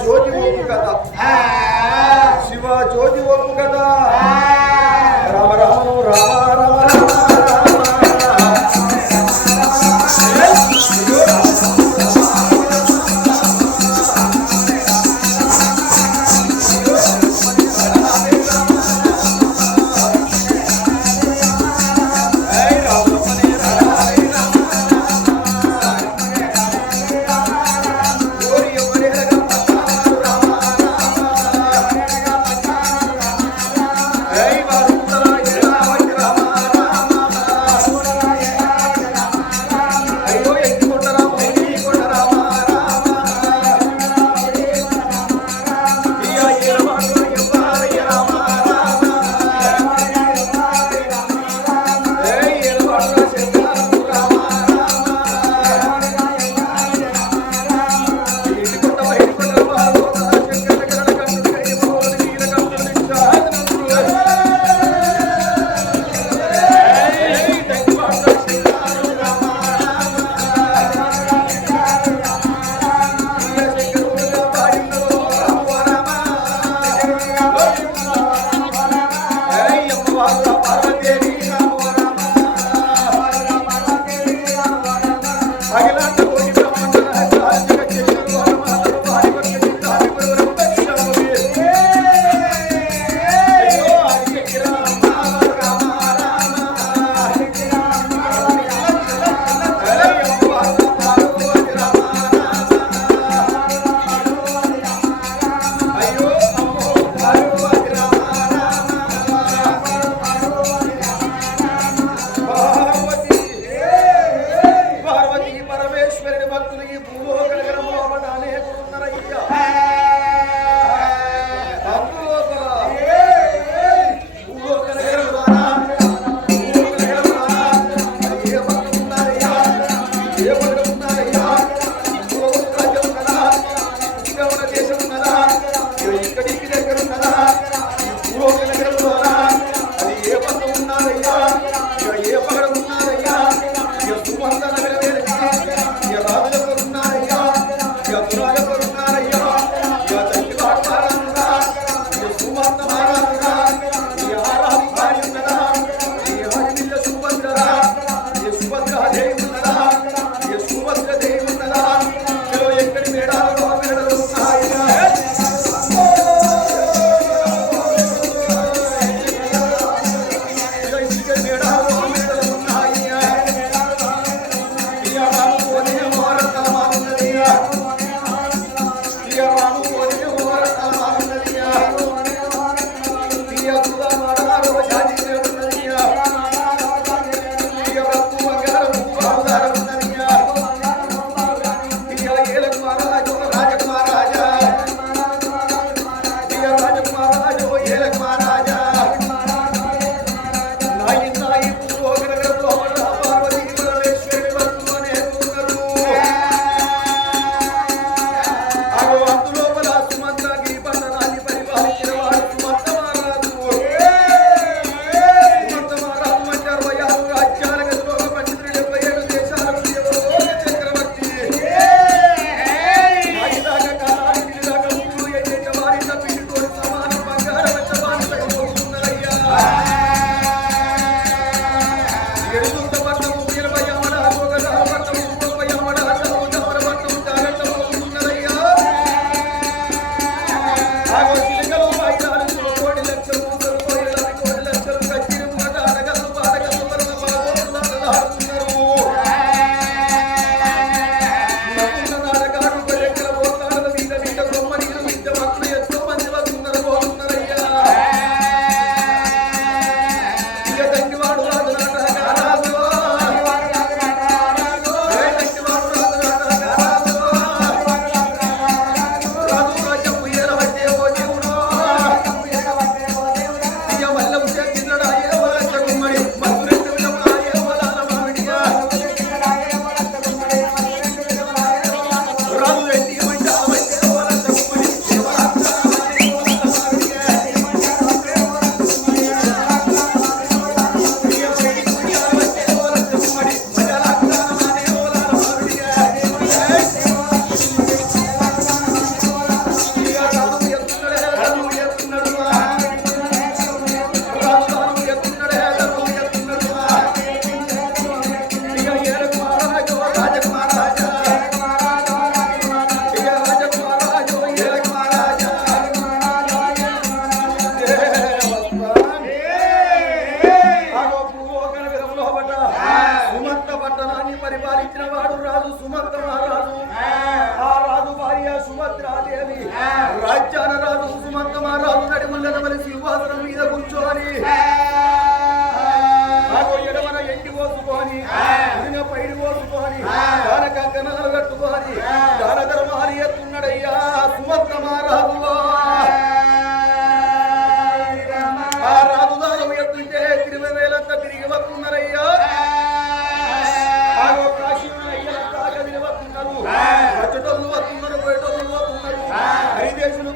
జ్యోతి ఒప్పు కదా, శివ జ్యోతి ఒప్పు కదా. రామ రామ రామ రామ రామ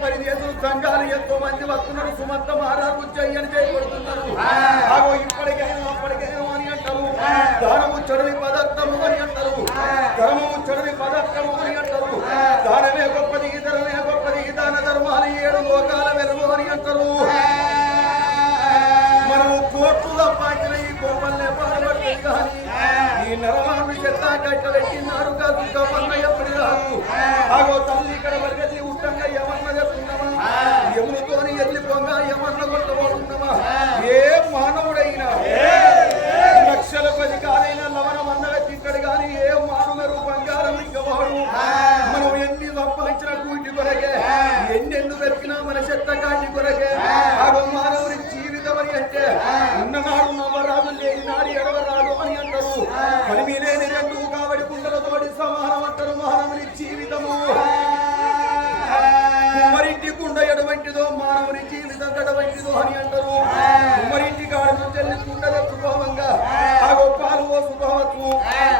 పరిదేశులు సంఘాలు ఎంతో మంది వస్తున్నారు. సుమంత మహారాజు జయ్యని చేయబడుతున్నారు. ఆగో ఇప్పటికైనా అప్పటికైనా అని అంటారు. దానము చెడుని పదార్థము అని అంటారు. ధర్మము చెడుని పదార్థము అని అంటారు. దానమే గొప్పది, ధర్మే గొప్పది, దాన ధర్మాలు 7 లోకాల వెలుగు అని అంటారు. మనము కోట్లు సంపాదించిన ఈ గొప్పలనే బాధపడుతుంది కానీ ఈ నరమాను చెత్త కట్ట పెట్టినారు కాదు. గొప్పన్న ఎప్పటి రాదు. ఆగో తల్లి ఇక్కడ వరగతి ఉట్టంగా ఏమన్నా చెప్తున్నామా? ఎములతోని ఎల్లిపోగా ఏమన్నా కొట్టబోతున్నామా? ఏ మానవుడైనా లక్షల 10 కాలైనా లవణం అన్నగా తింటాడు కానీ ఏ మానవ బంగారం ఇంకవాడు. మనం ఎన్ని సంపాదించిన కూటి కొరకే, ఎన్నెన్ను వెతికినా మన చెత్త కాటి కొరకే. ఆగో మానవుని జీవితం అని అంటే ఉన్ననాడు నవ్వరాదు, లేని నాడు ఎడవరాదు అని అంటారు. కలిమి లేని 2 కావడి కుండలతోటి సమానం అంటారు మానవుని జీవితము. కుమ్మరింటి కుండ ఎడవంటిదో మానవుని జీవితం గడవంటిదో అని అంటారు. కుమ్మరింటి కాడను చెల్లి కుండ తెచ్చుకోవంగా ఆగో పాలు పోసుకోవచ్చు,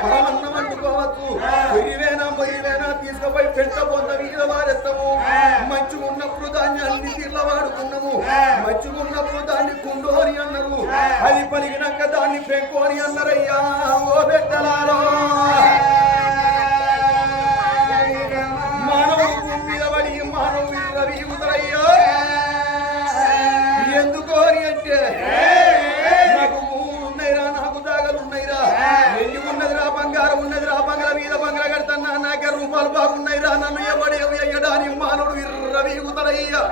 పరమన్నం వండుకోవచ్చు. పొయ్యివేనా తీసుకుపోయి పెంట పొంద మీద వారెత్తాము. మంచిగున్నప్పుడు దాన్ని అన్ని తీర్ల వాడుకున్నాము. మంచిగున్నప్పుడు దాన్ని కుండు అని అన్నారు. అది పలిగినాక దాన్ని పెంకు అని అన్నారయ్యా. ఓ పెట్టలారో మానవుడు భూమి మీద పడి మానవుడు రవిగుతరయ్యా. ఎందుకో అని అంటే నాకు భూములు ఉన్నాయిరా, నాకు దాగలు ఉన్నాయిరా, ఎన్ని ఉన్నదిరా, బంగారం ఉన్నదిరా, బంగళ మీద బంగళ కడతన్నా, నాకే రూపాయలు బాగున్నాయిరా, నన్ను ఎవడే అయ్యడాని మానవుడు రవిగుతరయ్యా.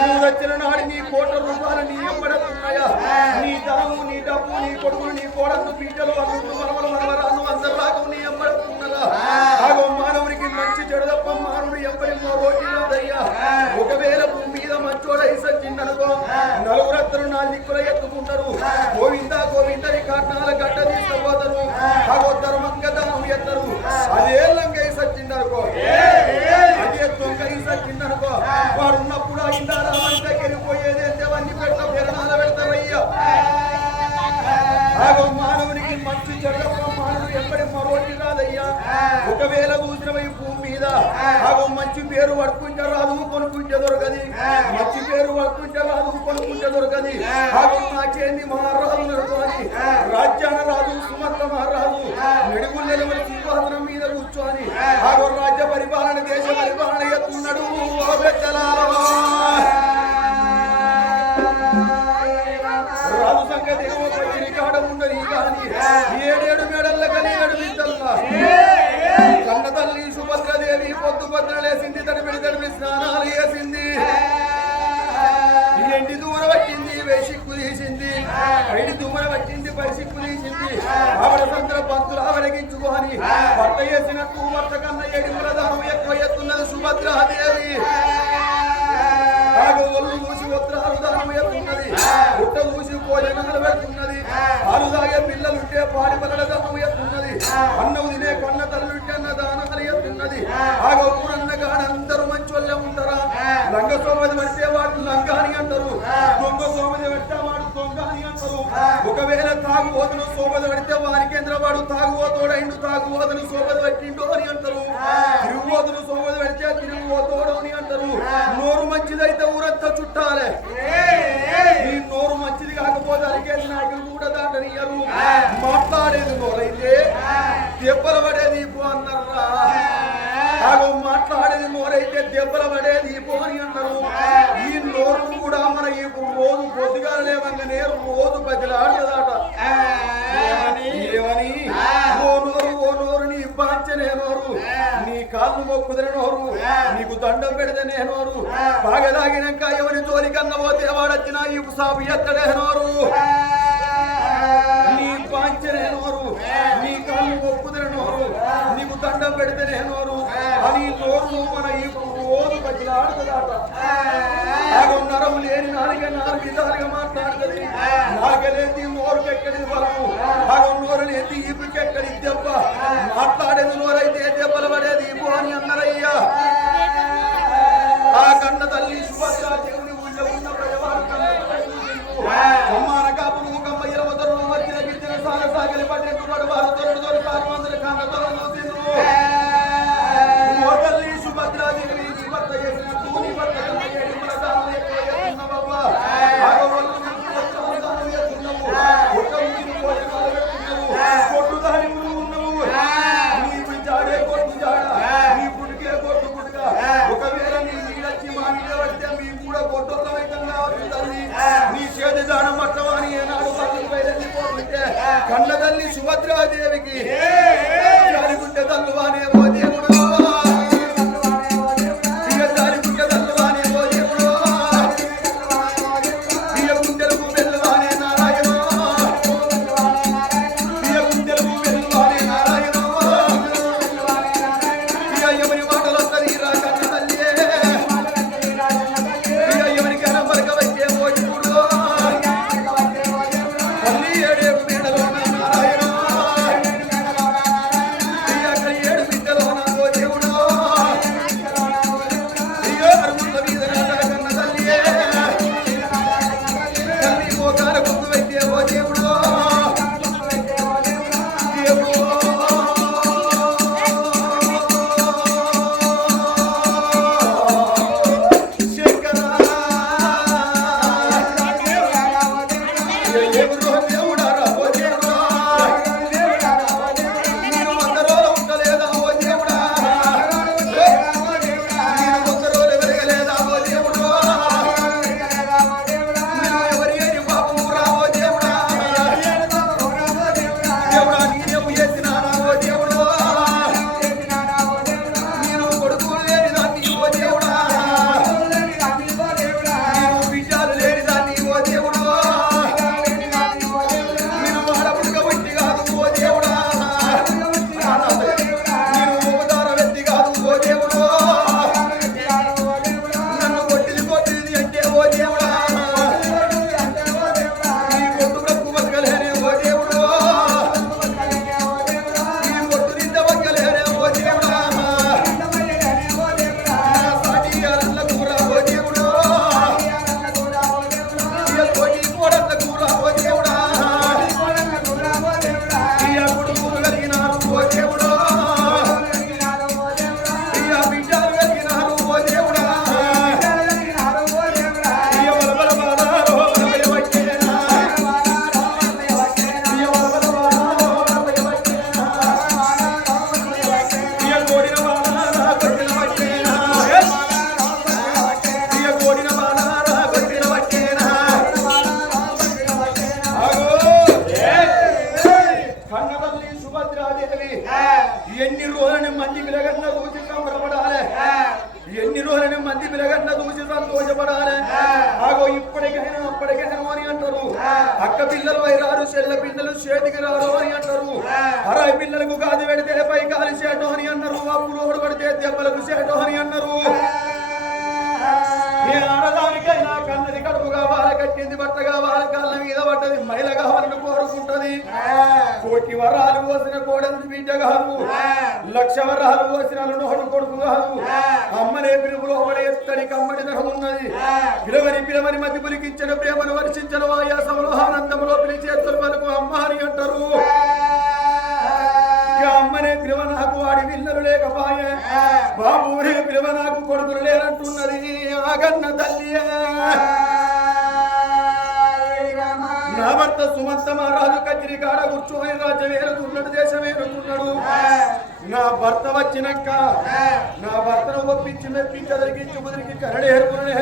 నువ్వు వచ్చిన నాడు నీ 1 కోట్ల రూపాయలు నీ ఎంబడుతున్నాయా? నీ ధనము, నీ డబ్బు, నీ కొడుకులు, నీ కోడలు, బిడ్డలు, అల్లుళ్ళు, మనవలు, మనవరాలు అందరు రాకు నీ ఎంబడుతున్నదా? ఆగో మానవునికి మంచి చెడు తప్ప మానవుడు ఎంబడినో రోడ్డుదయ్యా. ఒకవేళ భూమి మీద మంచోడ ఇసొచ్చిందనుకో, 4 రత్తులు 4 దిక్కుల ఎత్తుకుంటారు. గోవింద గోవిందని కట్నాల గడ్డ తీసుకుపోతారు. ఆగో ధర్మంగా దానం ఎత్తరు. అదే లంగా ఇసొచ్చిందనుకో, అదే దొంగ ఇసొచ్చిందనుకో, వాడు ఉన్నప్పుడు అయిందారా మన దగ్గరికి పోయేది అవన్నీ పెట్ట పెరణాలు పెడతారయ్యా. ఆగో మానవునికి మంచి చెడ్డప్ప మానవుడు ఎప్పటి మరోటి రాదయ్యా. ఒకవేళ చూసిన భూమి మీద ఆగో మంచి పేరు పడుకుంటే రాదు, కొనుక్కుంటే దొరకది. మంచి పేరు పడుకుంటే రాదు, కొనుక్కుంటే దొరకది. ఆగో నాకేంది మహారాజు నడుకొని రాజ్యాన రాజు సుమంత మహారాజు నడుగు నిలబడి సింహాసనం మీద కూర్చొని ఆగో రాజ్య పరిపాలన, దేశ పరిపాలన ఎత్తున్నాడు. రాజు సంగతి ఏమో పట్టిన కాడ ఉండని కానీ 7 మేడల్ల కలి 7 విద్దల్లా కన్న తల్లి సుభద్రదేవి పొద్దు భద్రలేసింది, తడిపిడి స్నానాలు చేసింది. ఎండి దూర పట్టింది, వేసిక్కు తీసింది. ఐడి దూర పట్టింది, పరిసిక్కు తీసింది. ఆవిడ సంద్ర పంతులు ఆవరగించుకొని భర్త చేసినట్టు భర్త కన్నా 7 దానం ఎక్కువ ఎత్తున్నది సుభద్రాదేవి. ఆగో ఒళ్ళు చూసి ఉత్తరాలు దానం ఎత్తున్నది, పుట్ట చూసి భోజనాలు పెడుతున్నది. పాలు తాగే పిల్లలుంటే పాడి పల్లెల దానం ఎత్తున్నది. అన్నం తినే కన్న తల్లుంటే అన్న దానాలు ఎత్తున్నది. ఆగో ఊరన్న కాడ అందరూ మంచోళ్ళే ఉంటారా? లంగ సోమది పడితే వాడు లంగ అని అంటారు, దొంగ సోమది పడితే వాడు దొంగ అని అంటారు. ఒకవేళ తాగుబోతును సోమది పడితే వారికేంద్ర వాడు తాగుబోతోడైండు, తాగుబోతును సోమది పట్టిండు అని అంటారు. తిరుగుబోతును సోమది పడితే తిరుగుబోతోడు అని అంటారు. నోరు మంచిదైతే ఊరంతా చుట్టాలే. ఈ నోరు మంచిది కాకపోతే అరికేది నాయకులు కూడా దాటనియరు. మాట్లాడేది నోరైతే దెబ్బలు పడేది ఇప్పు అన్నారా? ఆగో మాట్లాడేది నోరైతే దెబ్బలు పడేది ఇప్పు అని అన్నారు. ఈ నోరు కూడా మన ఇప్పుడు రోజు పొద్దుగా లేవంగానే రోజు బదిలాడదాట. ఏమని ఓ నోరు నీ బాంచనే నోరు, నీ కాళ్ళు మొక్కుదనే నోరు, నీకు దండం పెడితేనే నోరు, బాగా తాగినాక ఎవరి జోలికన్నా పోతే వాడొచ్చినా ఈ సాపు ఎత్తడే నోరు. నీ బాంచనే నోరు, నీ కాళ్ళు మొక్కుదనే నోరు, నీకు దండం పెడితేనే నోరు అని నోరు మన ఇప్పుడు రోజు బదిలాడదాట. నరం లేని నాలుగు విధాలుగా మాట్లాడుతుంది. నాగలేది నోరుకెక్కడి బలము, నోరు లేది ఈపుకెక్కడి దెబ్బ. మాట్లాడేది నోరైతే దెబ్బలు పడేది ఈపు అని అన్నారయ్యా. ఆ కన్న తల్లి సుభద్ర దేవుని ఊళ్ళో ఉన్న ప్రజవారు కమ్మాన కాపును కమ్మ 20 తరుణం వచ్చిన గిచ్చిన సాగలి పట్టెట్టు పడవారు తొలడు కారు మందులు కన్న తొలడు తల్లి సుభద్రాదేవి భర్త మంది పిల్లగన్న చూసి సంతోషపడాలి ఆగో ఇప్పటికైనా అప్పటికైనా అని అంటారు అక్క పిల్లలు వైరారు చెల్ల పిల్లలు చేతికి రారు అని అంటారు అరవై పిల్లలకు గాది పెడితే పై కాలి చేయటం అని అన్నారు అప్పులు పడితే దెబ్బలకు చేయటం అని అన్నారు ఏ ఆడదానికైనా కన్నది కడుపు కావాలి కట్టింది బట్ట కావాలి కళ్ళ మీద పడ్డది మైల కావాలని కోరుకుంటది కోటి వరాలు పోసిన కోడలు బిడ్డ కాదు లక్ష వరాలు పోసిన నోడు కొడుకు కాదు అమ్మనే పిలుపులో ఎత్తడి కమ్మడి ధనం ఉన్నది పిలవని మధ్య పులికించిన ప్రేమను వర్షించిన వాయాసంలో ఆనందంలో పిలిచే తొలపలకు అమ్మ అని అంటారు అమ్మనే పిలువ నాకు వాడి పిల్లలు లేకపాయే బాబునే పిలువ నాకు కొడుకులు లేనంటున్నది ఆగన్న తల్లి నా భర్త సుమంత మహారాజు కచ్చిరి కాడ కూర్చొని రాజ్యం ఏలుతున్నాడు దేశం ఏలుతున్నాడు నా భర్త వచ్చినాక నా భర్తను ఒప్పించి మెప్పించి అదరికి కుదిరికి కరడేరుకునే